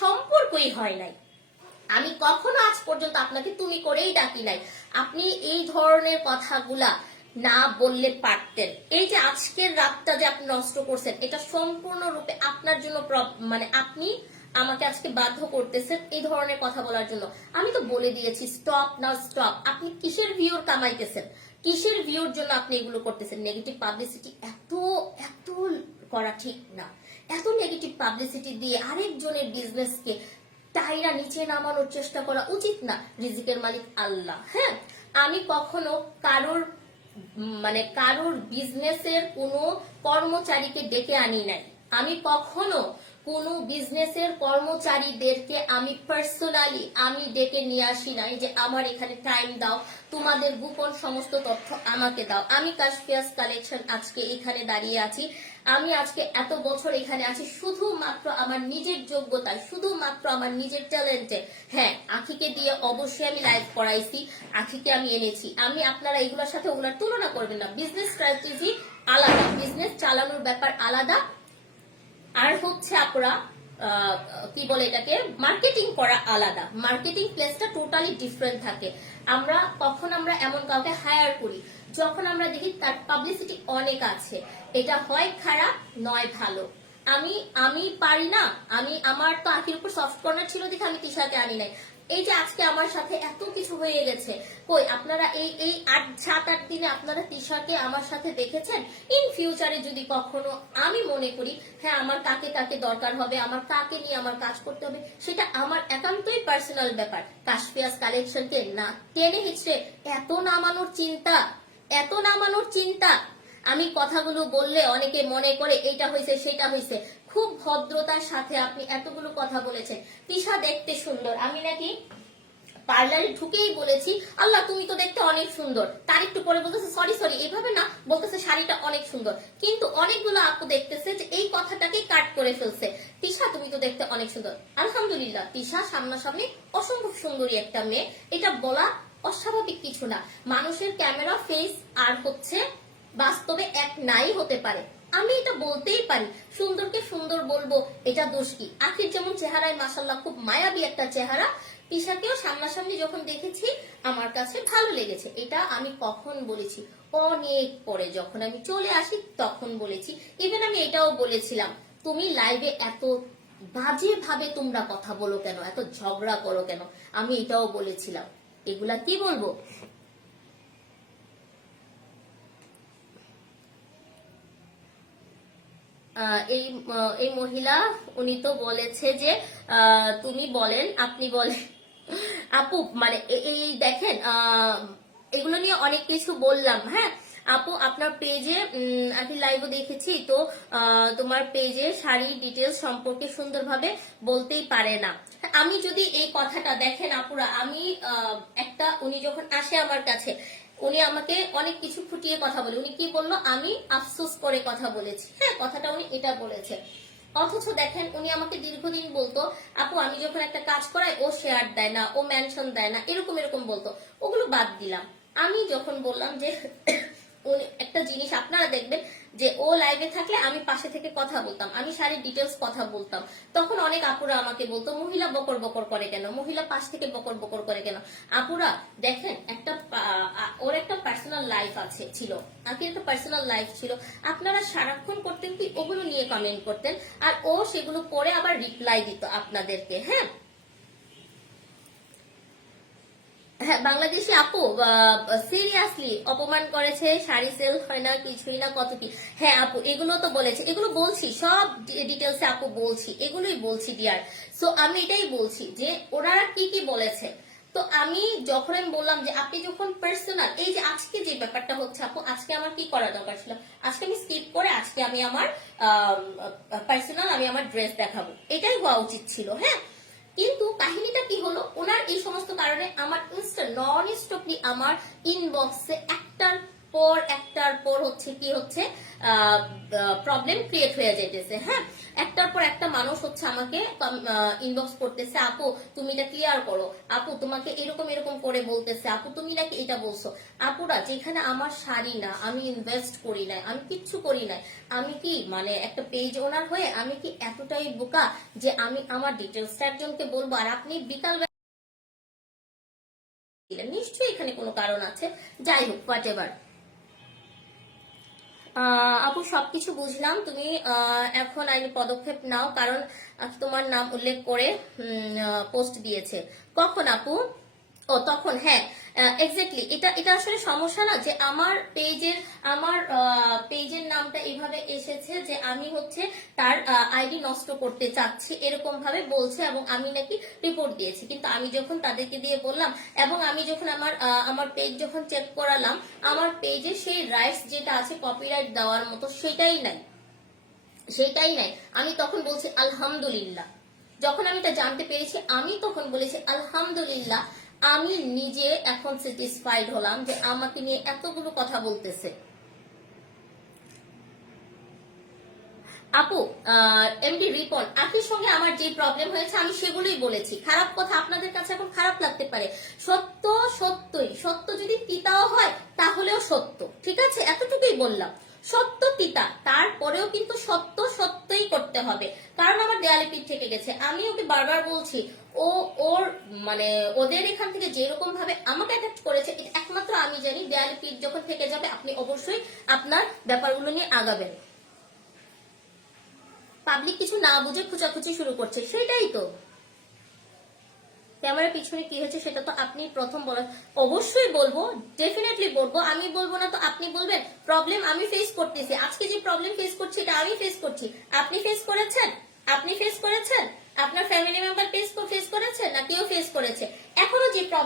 সম্পর্কই হয় নাই। আমি কখনো আজ পর্যন্ত আপনাকে তুমি করেই ডাকি নাই। আপনি এই ধরনের কথাগুলা না বললে পারতেন। এই যে আজকের রাতটা যে আপনি নষ্ট করছেন, এটা সম্পূর্ণরূপে আপনার জন্য, মানে আপনি আমাকে আজকে বাধ্য করতেছেন এই ধরনের কথা বলার জন্য। আমি তো বলে দিয়েছি স্টপ না স্টপ। আপনি কিসের ভিউর কামাইতেছেন, কিসের ভিউর জন্য আপনি এগুলো করতেছেন? নেগেটিভ পাবলিসিটি এত এত করা ঠিক না। এত নেগেটিভ পাবলিসিটি দিয়ে আরেকজনের বিজনেসকে টাইরা নিচে নামানোর চেষ্টা করা উচিত না। রিজিকের মালিক আল্লাহ। হ্যাঁ, আমি কখনো কারোর বিজনেসের কোনো কর্মচারীকে ডেকে আনি নাই। আমি কখনো কোনো বিজনেসের কর্মচারীদেরকে আমি পার্সোনালি আমি ডেকে নিয়ে আসি নাই যে আমার এখানে টাইম দাও, তোমাদের গোপন সমস্ত তথ্য আমাকে দাও। আমি কাশফিয়াস কালেকশন আজকে এখানে দাঁড়িয়ে আছি, আমি আজকে এত বছর এখানে আছি শুধুমাত্র আমার নিজের যোগ্যতায়, শুধুমাত্র আমার নিজের ট্যালেন্টে। হ্যাঁ, আখিকে দিয়ে অবশ্যই আমি লাইভ করাইছি, আখিকে আমি এনেছি। আমি আপনারা এগুলোর সাথে ওগুলোর তুলনা করবেন না। বিজনেস স্ট্র্যাটেজি আলাদা, বিজনেস চালানোর ব্যাপার আলাদা, আর হচ্ছে আপনারা কি বলে এটাকে মার্কেটিং করা আলাদা। মার্কেটিং প্লেসটা টোটালি ডিফারেন্ট থাকে। আমরা এমন কাউকে হায়ার করি যখন আমরা দেখি তার পাবলিসিটি অনেক আছে, এটা হয় খারাপ নয় ভালো। আমি পারি না, আমার তো আখির উপর সফট কর্নার ছিল দেখে আমি তিশাকে আনি নাই। এই যে আজকে আমার সাথে এত কিছু হয়ে গেছে, কই আপনারা এই 7-8 দিনে আপনারা তিশাকে আমার সাথে দেখেছেন? ইন ফিউচারে যদি কখনো আমি মনে করি হ্যাঁ আমার কাকে কাকে দরকার হবে, আমার কাকে নিয়ে আমার কাজ করতে হবে, সেটা আমার একান্তই পার্সোনাল ব্যাপার। কাশফিয়াস কালেকশনকে না টেনে হিচড়ে এত নামানোর চিন্তা। আমি কথাগুলো বললে অনেকে মনে করে এটা হয়েছে সেটা হয়েছে। খুব ভদ্রতার সাথে আপনি এতগুলো কথা বলেছেন। তিশা দেখতে সুন্দর, আমি নাকি পার্লারে ঢুকেই বলেছি আল্লাহ তুমি তো দেখতে অনেক সুন্দর, তার একটু পরে বলতেছে সরি এইভাবে না, বলতেছে শাড়িটা অনেক সুন্দর। কিন্তু অনেকগুলো আপু দেখতেছে যে এই কথাটাকে কাট করে ফেলছে, তিশা তুমি তো দেখতে অনেক সুন্দর। আলহামদুলিল্লাহ, তিশা সামনাসামনি অসম্ভব সুন্দরী একটা মেয়ে, এটা বলা অস্বাভাবিক কিছু না। মানুষের ক্যামেরা ফেস আর হচ্ছে বাস্তবে এক নাই হতে পারে, আমি এটা বলতেই পারি। সুন্দরকে সুন্দর বলবো, এটা দোষ কি? আখির যেমন চেহারায় মাশাআল্লাহ খুব মায়াবী একটা চেহারা, তিশাকেও সামনাসামনি যখন দেখেছি আমার কাছে ভালো লেগেছে। এটা আমি কখন বলেছি? অনেক পরে যখন আমি চলে আসি তখন বলেছি। ইভেন আমি এটাও বলেছিলাম তুমি লাইভে এত বাজে ভাবে তোমরা কথা বলো কেন, এত ঝগড়া করো কেন, আমি এটাও বলেছিলাম। এগুলা কি বলবো? এই মহিলা উনি তো বলেছে যে তুমি বলেন, আপনি বলেন। আপু মানে এই দেখেন, এগুলো নিয়ে অনেক কিছু বললাম। হ্যাঁ আপু, আপনার পেজে আমি লাইভও দেখেছি তো, তোমার পেজে শাড়ির ডিটেলস সম্পর্কে সুন্দরভাবে বলতেই পারে না। আমি যদি এই কথাটা দেখেন আপুরা, আমি উনি যখন আসে আমার কাছে, উনি আমাকে অনেক কিছু ফুটিয়ে কথা বলে। উনি কি বললো? আমি আফসোস করে কথা বলেছি। হ্যাঁ, কথাটা উনি এটা বলেছে। অথচ দেখেন উনি আমাকে দীর্ঘদিন বলতো আপু আমি যখন একটা কাজ করাই ও শেয়ার দেয় না, ও মেনশন দেয় না, এরকম বলতো। ওগুলো বাদ দিলাম। আমি যখন বললাম যে একটা জিনিস আপনারা দেখবেন যে ও লাইভে থাকলে আমি পাশে থেকে কথা বলতাম, আমি শাড়ির ডিটেলস কথা বলতাম, তখন অনেক আপুরা আমাকে বলতো মহিলা বকর বকর করে কেন, মহিলা পাশ থেকে বকর বকর করে কেন। আপুরা দেখেন, ওর একটা পার্সোনাল লাইফ ছিল, নাকি একটা পার্সোনাল লাইফ ছিল। আপনারা সারাক্ষণ করতেন কি ওগুলো নিয়ে কমেন্ট করতেন, আর ও সেগুলো পরে আবার রিপ্লাই দিত আপনাদেরকে। হ্যাঁ হ্যাঁ, বাংলাদেশি আপু সিরিয়াসলি অপমান করেছে, শাড়ি সেল হয় না, কিছুই না, কত কি। হ্যাঁ আপু, এগুলো তো বলেছে, এগুলো বলছি সব ডিটেলসে আপু বলছি, এগুলোই বলছি ডিয়ার। সো আমি এটাই বলছি যে ওনারা কি কি বলেছে। তো আমি যখন বললাম যে আপনি যখন পার্সোনাল, এই যে আজকে যে ব্যাপারটা হচ্ছে আপু, আজকে আমার কি করা দরকার ছিল? আজকে আমি স্কিপ করে আজকে আমি আমার পার্সোনাল আমি আমার ড্রেস দেখাবো, এটাই হওয়া উচিত ছিল। হ্যাঁ, কিন্তু কাহিনীটা কি হলো, ওনার এই সমস্ত কারণে আমার নন স্টপলি আমার ইনবক্সে একটার একটার পর হচ্ছে কি হচ্ছে প্রবলেম ক্রিয়েট হয়ে যাইতেছে। হ্যাঁ, একটার পর একটা মানুষ হচ্ছে আমাকে ইনবক্স করতেছে, আপু তুমি এটা ক্লিয়ার করো, আপু তোমাকে এরকম এরকম করে বলতেছে, আপু তুমি নাকি এটা বলছো। আপুরা, যেখানে আমার শাড়ি না, আমি ইনভেস্ট করি নাই, আমি কিচ্ছু করি নাই, আমি কি মানে একটা পেজ ওনার হয়ে আমি কি এতটাই বোকা যে আমি আমার ডিটেলসটা একজনকে বলবো আর আপনি বিকাল নিশ্চয়ই এখানে কোনো কারণ আছে। যাই হোক, হোয়াট এভার। আপু সবকিছু বুঝলাম, তুমি এখন আইনি পদক্ষেপ নাও, কারণ তোমার নাম উল্লেখ করে পোস্ট দিয়েছে। কখন আপু? ও তখন, হ্যাঁ এক্স্যাক্টলি। এটা এটা আসলে সমস্যা না যে আমার পেজের নামটা এইভাবে এসেছে যে আমি হচ্ছে তার আইডি নষ্ট করতে চাচ্ছি এরকম ভাবে বলছে, এবং আমি নাকি রিপোর্ট দিয়েছি। কিন্তু আমি যখন তাদেরকে দিয়ে বললাম, এবং আমি যখন আমার পেজ যখন চেক করালাম, আমার পেজে সেই রাইটস যেটা আছে কপিরাইট দেওয়ার মতো সেটাই নাই। আমি তখন বলছি আলহামদুলিল্লাহ। যখন আমি এটা জানতে পেরেছি, আমি তখন বলেছি আলহামদুলিল্লাহ, আমি নিজে এখন স্যাটিসফাইড হলাম যে আমাকে নিয়ে এতগুলো কথা বলতেছে। আপু, এমডি রিপন, আখির সঙ্গে আমার যে প্রবলেম হয়েছে আমি সেগুলোই বলেছি। খারাপ কথা আপনাদের কাছে এখন খারাপ লাগতে পারে, সত্য সত্যই, সত্য যদি তিতাও হয় তাহলেও সত্য, ঠিক আছে, এতটুকুই বললাম। সত্য তিতা, তারপরেও কিন্তু সত্য সত্যই করতে হবে, কারণ আমার দেয়ালে পিঠ থেকে গেছে। আমি ওকে বারবার বলছি, ওর মানে ওদের এখান থেকে যেরকম ভাবে আমাকে অ্যাটাক করেছে, এটা একমাত্র আমি জানি। দেয়ালে পিঠ যখন থেকে যাবে, আপনি অবশ্যই আপনার ব্যাপারগুলো নিয়ে আগাবেন। পাবলিক কিছু না বুঝে খুচাখুচি শুরু করছে, সেটাই তো। ক্যামেরার পিছনে কি হয়েছে সেটা তো আপনি প্রথম বলেন। অবশ্যই বলবো, ডেফিনেটলি বলবো। আমি বলবো না তো আপনি বলবেন? প্রবলেম আমি ফেস করতেছি, আজকে যে প্রবলেম ফেস করছি এটা আমি ফেস করছি। আপনি ফেস করেছেন? আপনি ফেস করেছেন? আপনার ফ্যামিলি মেম্বার ফেস করেছেন? না কেউ ফেস করেছে? এখনো যে প্রবলেম